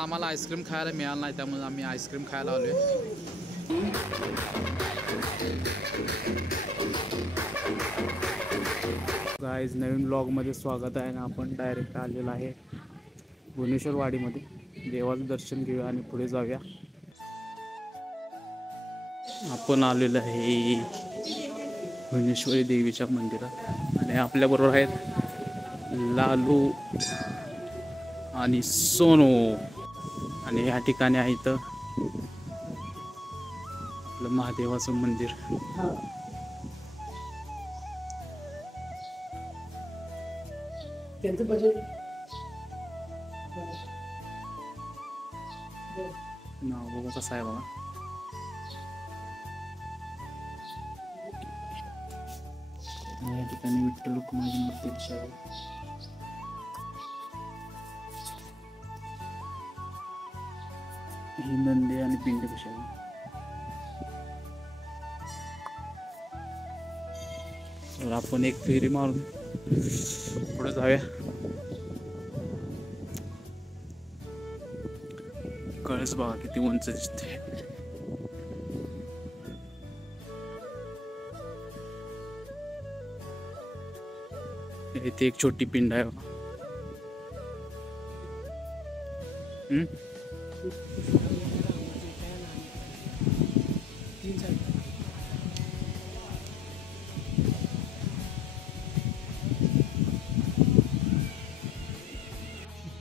आम्हाला आईस्क्रीम खायला मिळालं नाही, त्यामुळे आम्ही आईस्क्रीम खायला आलोय. गाईज, नवीन ब्लॉगमध्ये स्वागत आहे ना. आपण डायरेक्ट आलेलो आहे भुवनेश्वर वाडीमध्ये. देवाचं दर्शन घेऊया आणि पुढे जाऊया. आपण आलेलो आहे भुवनेश्वरी देवीच्या मंदिरात आणि आपल्याबरोबर आहेत लालू आणि सोनू. आणि या ठिकाणी आहे इथं आपलं महादेवाचं मंदिर. त्यांचं बजेट नाव बघा कसं आहे बघा. या ठिकाणी विठ्ठल रुक्माई मूर्तीची आहे. ही नंदी आणि पिंड कशी आहे. तर आपण एक फेरी मारून पुढे जाऊया. कळस बघा किती उंच दिसते. इथे एक छोटी पिंड आहे बघा.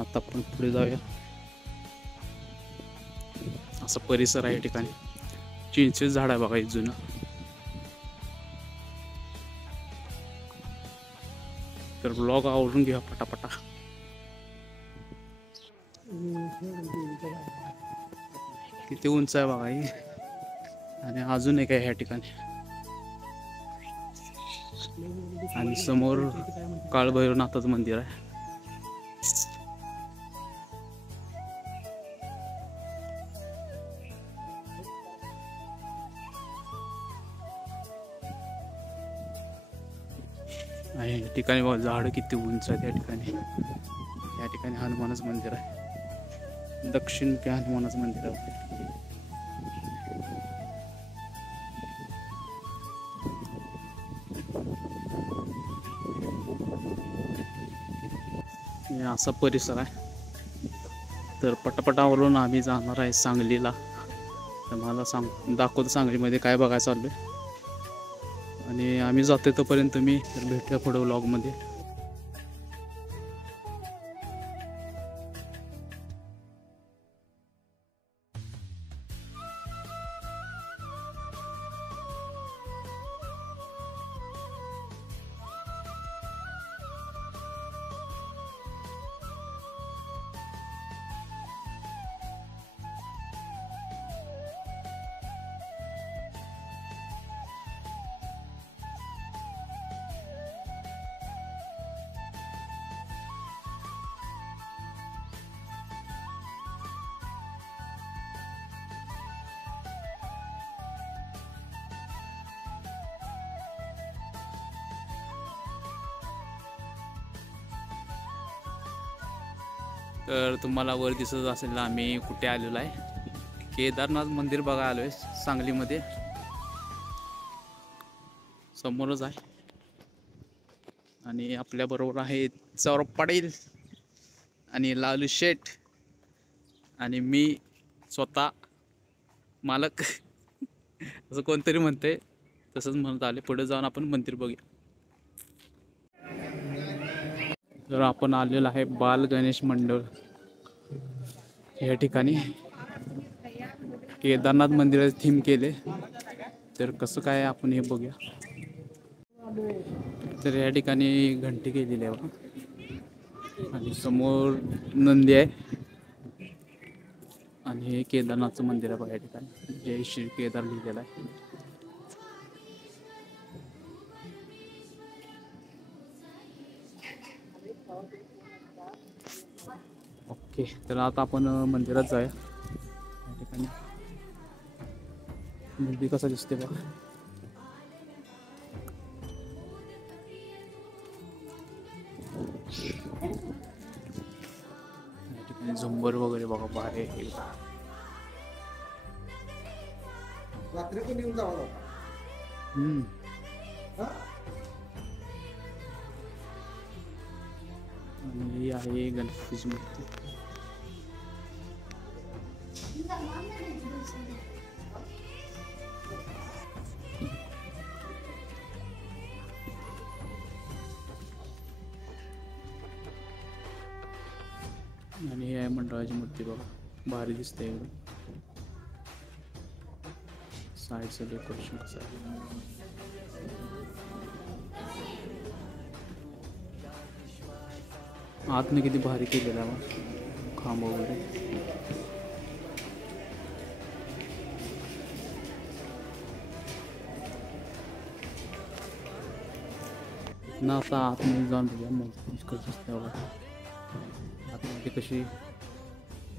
आता आपण पुढे जाऊया. असा परिसर आहे या ठिकाणी. चिंचेचं झाड आहे बघा एक जुनं. तर ब्लॉग आवडून घ्या पटापटा. किती उंच आहे बघा ही. आणि अजून एक आहे ह्या ठिकाणी. आणि समोर काळभैरवनाथाचं मंदिर आहे. आणि या ठिकाणी बघा झाड किती उंच आहे. या ठिकाणी हनुमानाचं मंदिर आहे. दक्षिण के हनुमानाचं मंदिर आहे. असा परिसर आहे. तर पटापटावरून आम्ही जाणार आहे सांगलीला. तर मला दाखवतो सांगलीमध्ये काय बघायला चाललंय. आणि आम्ही जातोय तोपर्यंत मी तर भेटूया पुढे व्लॉगमध्ये. तर तुम्हाला वर दिसत असेल ना आम्ही कुठे आलेलो आहे. केदारनाथ मंदिर बघा आलोय सांगलीमध्ये. समोरच आहे. आणि आपल्या बरोबर आहे सौरभ पाटील आणि लालू शेठ आणि मी स्वतः मालक असं कोणतरी म्हणते. तसंच म्हणत आले. पुढे जाऊन आपण मंदिर बघूया. तर आपण आलेलो आहे बाल गणेश मंडळ या ठिकाणी. केदारनाथ मंदिराचे थीम केले. तर कसं काय आपण हे बघूया. तर या ठिकाणी घंटी केलेली आहे बघा. आणि समोर नंदी आहे. आणि हे केदारनाथचं मंदिर आहे बघा. या ठिकाणी जय श्री केदार लिहिलेलं आहे. ओके, तर आता आपण मंदिरात जाऊया. या ठिकाणी मंदिर कसं दिसते बघा. या आणि झुंबर वगैरे बघा भारी आहे एकदम. रात्री पण येऊन जावं आणि ही आहे गणपतीची मूर्ती. आणि ही आहे मंडळाची मूर्ती बघा, भारी दिसते एकदम. साईडचं डेकोरेशन कसं आहे. आतनं किती भारी केलेलं आहे खांब वगैरे. ना आता आतमध्ये जाऊन बघूया मूर्ती कशी दिसते बघा. आतमध्ये कशी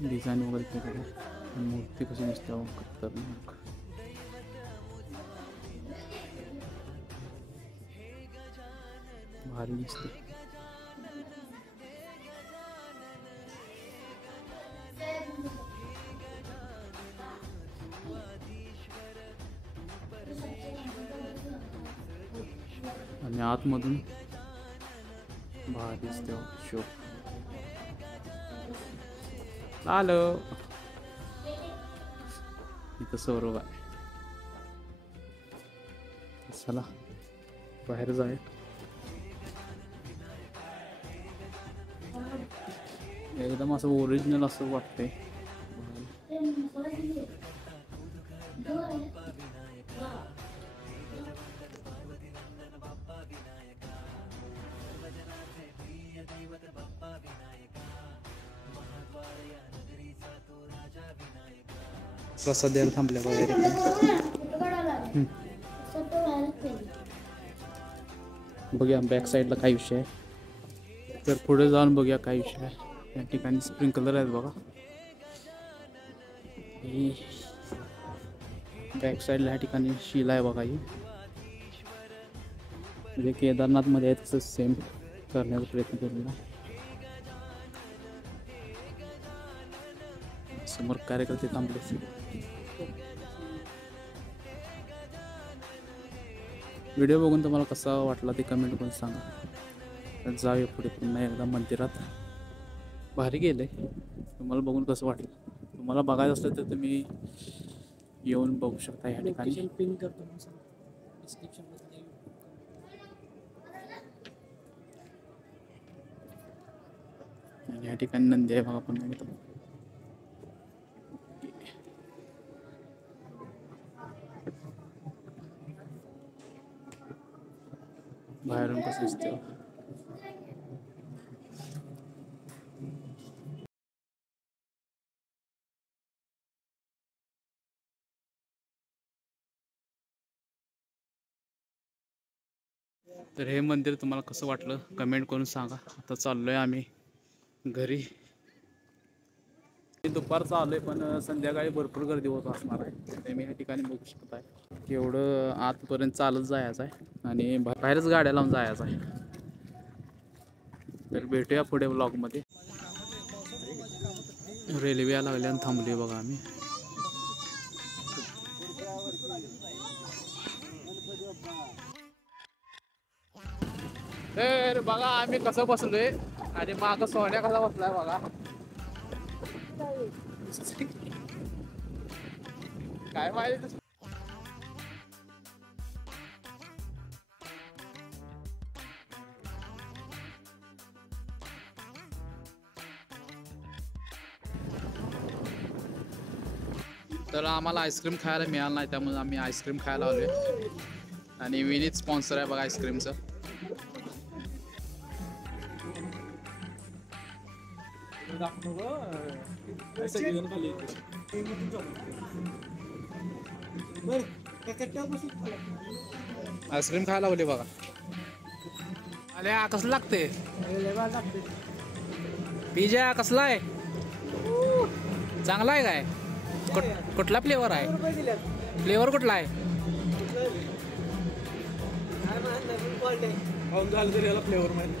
डिझाईन वगैरे केलेली आहे, मूर्ती कशी दिसते बघा खतरनाक. भारी दिसते. आणि आतमधून भारी दिसते शोक. आलं इथं सौरभ आहे. चला बाहेर जाय. एकदम असं ओरिजिनल असं वाटतंय. प्रसाद द्यायला थांबल्या वगैरे. बघूया बॅक साईडला काय विषय आहे, तर पुढे जाऊन बघूया काय विषय आहे. या ठिकाणी स्प्रिंकलर आहेत बघा. ही बॅक साईडला या ठिकाणी शिला आहे बघा. ही म्हणजे केदारनाथमध्ये आहे तसंच सेम करण्याचा प्रयत्न केलेला. समोर कार्यकर्ते थांबले. व्हिडिओ बघून तुम्हाला कसा वाटला ते कमेंट करून सांगा. तर जाऊया पुढे पुन्हा एकदा मंदिरात. भारी गेले. तुम्हाला बघून कसं वाटलं. तुम्हाला बघायचं असलं तर तुम्ही येऊन बघू शकता या ठिकाणी. पिन करतो डिस्क्रिप्शन. आणि या ठिकाणी नंदी आहे बघा पुन्हा एकदा. बाहेरून कसं दिसतं. तर हे मंदिर तुम्हाला कसं वाटलं कमेंट करून सांगा. आता चाललोय आम्ही घरी. दुपारचं आलोय पण संध्याकाळी भरपूर गर्दी होत असणार आहे. ते मी या ठिकाणी बघू शकत आहे. एवढं आतपर्यंत चालत जायचं आहे आणि बाहेरच गाड्या लावून जायचं आहे. तर भेटूया पुढे व्लॉगमध्ये. रेल्वे लागल्यानं थांबली बघा आम्ही. तर बघा आम्ही कसं बसलोय आणि मागं सोन्या कसा बसलाय बघा. काय माहिती. तर आम्हाला आईस्क्रीम खायला मिळालं नाही त्यामुळे आम्ही आईस्क्रीम खायला आलोय. आणि विनीत स्पॉन्सर आहे बघा आईस्क्रीमचं. आईस्क्रीम खायला लावली बघा. अरे कसं लागते पिझ्झा. कसला आहे चांगला आहे काय. कुठला फ्लेवर आहे. फ्लेवर कुठला आहे. फ्लेवर माहिती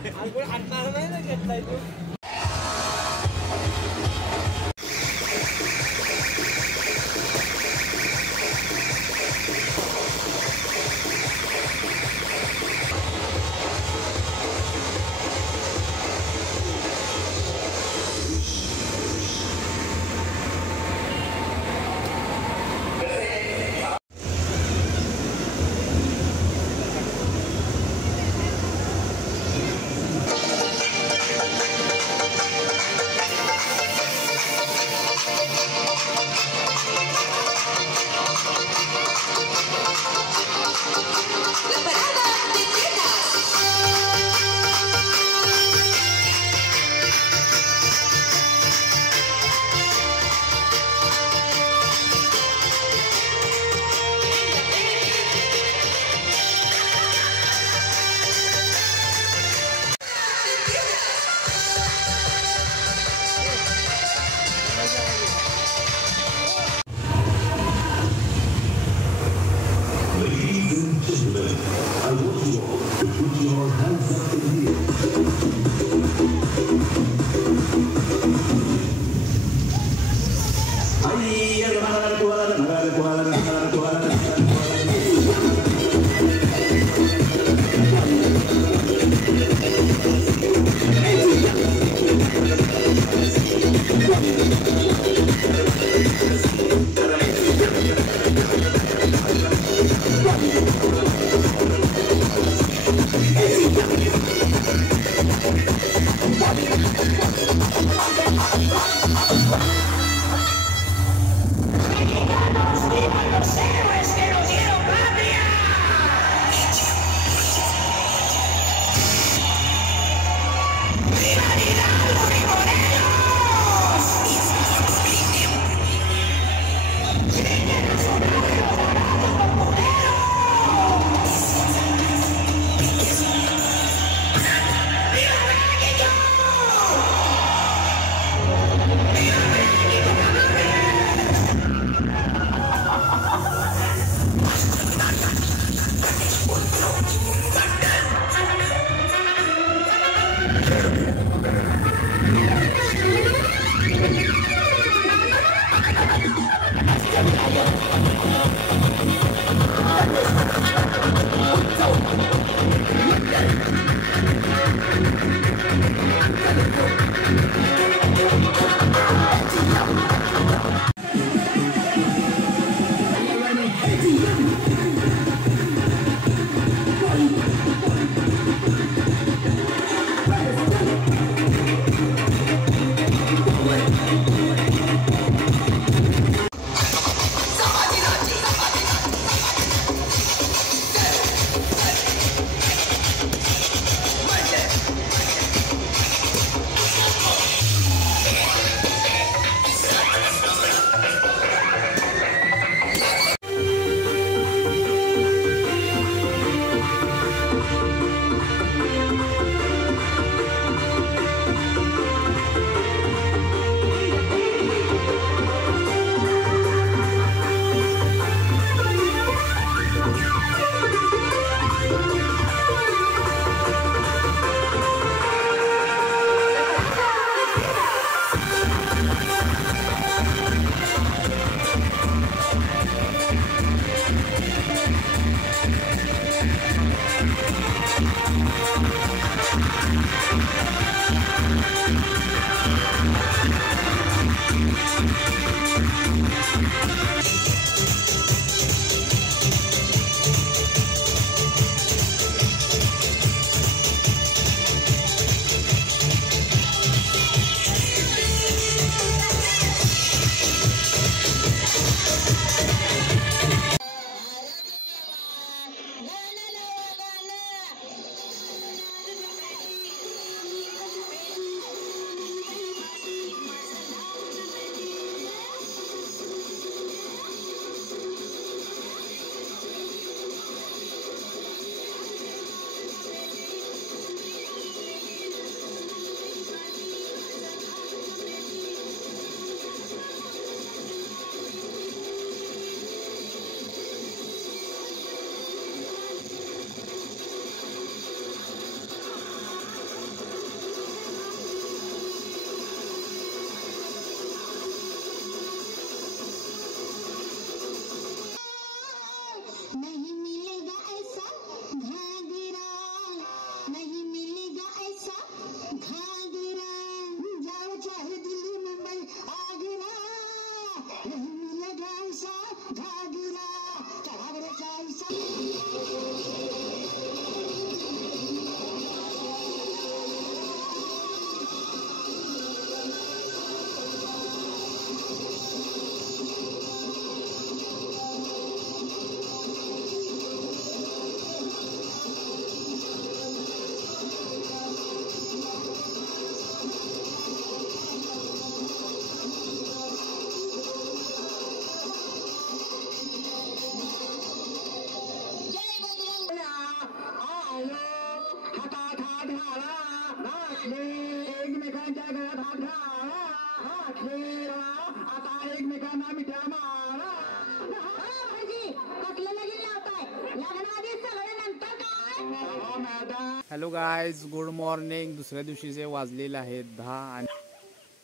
गायज, गुड मॉर्निंग. दुसऱ्या दिवशीचे वाजलेले आहेत 10 आणि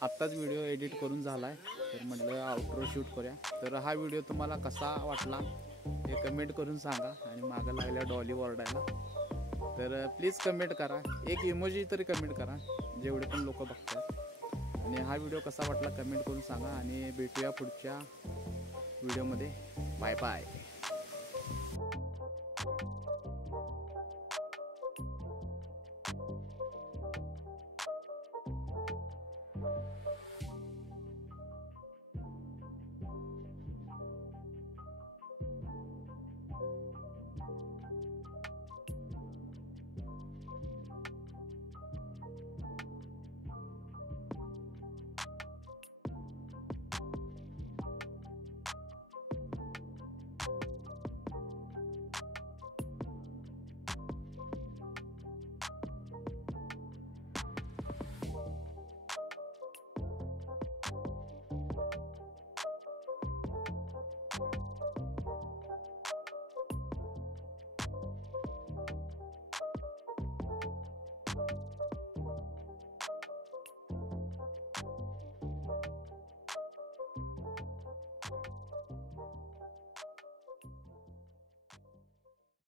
आत्ताच व्हिडिओ एडिट करून झाला आहे. तर म्हटलं आउटरो शूट करूया. तर हा व्हिडिओ तुम्हाला कसा वाटला हे कमेंट करून सांगा. आणि मागं लागल्या डॉली ओरडायला, तर प्लीज कमेंट करा. एक इमोजी तरी कमेंट करा, जेवढे पण लोक बघतात. आणि हा व्हिडिओ कसा वाटला कमेंट करून सांगा. आणि भेटूया पुढच्या व्हिडिओमध्ये. Bye bye.